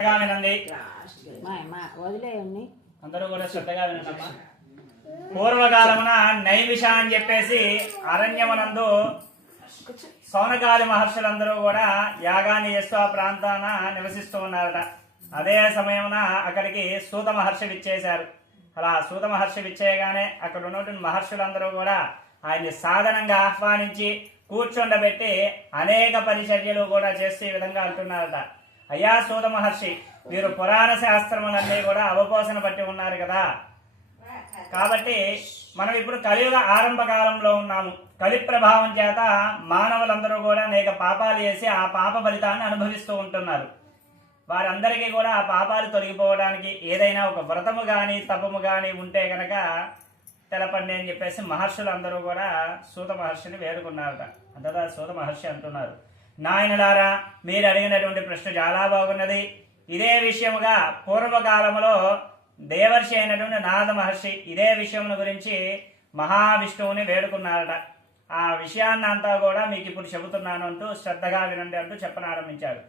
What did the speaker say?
వినండి, అందరూ కూడా శ్రద్ధగా వినండమ్మా. పూర్వకాలమున నైమిష అని చెప్పేసి అరణ్యమునందు సౌనకాది మహర్షులందరూ కూడా యాగాన్ని చేస్తూ ఆ ప్రాంతాన నివసిస్తూ ఉన్నారట. అదే సమయమున అక్కడికి సూత మహర్షి విచ్చేశారు. అలా సూత మహర్షి విచ్చేయగానే అక్కడ ఉన్నటువంటి మహర్షులందరూ కూడా ఆయన్ని సాధనంగా ఆహ్వానించి కూర్చుండబెట్టి అనేక పరిచర్యలు కూడా చేస్తూ ఈ విధంగా అంటున్నారట. అయ్యా సూత మహర్షి, మీరు పురాణ శాస్త్రములన్నీ కూడా అవపోసన పట్టి ఉన్నారు కదా. కాబట్టి మనం ఇప్పుడు కలియుగ ఆరంభ కాలంలో ఉన్నాము. కలి ప్రభావం చేత మానవులందరూ కూడా అనేక పాపాలు చేసి ఆ పాప ఫలితాన్ని అనుభవిస్తూ ఉంటున్నారు. వారందరికీ కూడా ఆ పాపాలు తొలగిపోవడానికి ఏదైనా ఒక వ్రతము కానీ తపము కానీ ఉంటే కనుక తెలపండి అని చెప్పేసి మహర్షులందరూ కూడా సూత మహర్షిని వేడుకున్నారట. అంతదా సూత మహర్షి అంటున్నారు, నాయనలారా, మీరు అడిగినటువంటి ప్రశ్న చాలా బాగున్నది. ఇదే విషయముగా పూర్వకాలములో దేవర్షి అయినటువంటి నారద మహర్షి ఇదే విషయం గురించి మహావిష్ణువుని వేడుకున్నారట. ఆ విషయాన్ని అంతా కూడా మీకు ఇప్పుడు చెబుతున్నాను అంటూ శ్రద్ధగా వినండి అంటూ చెప్పనారంభించారు.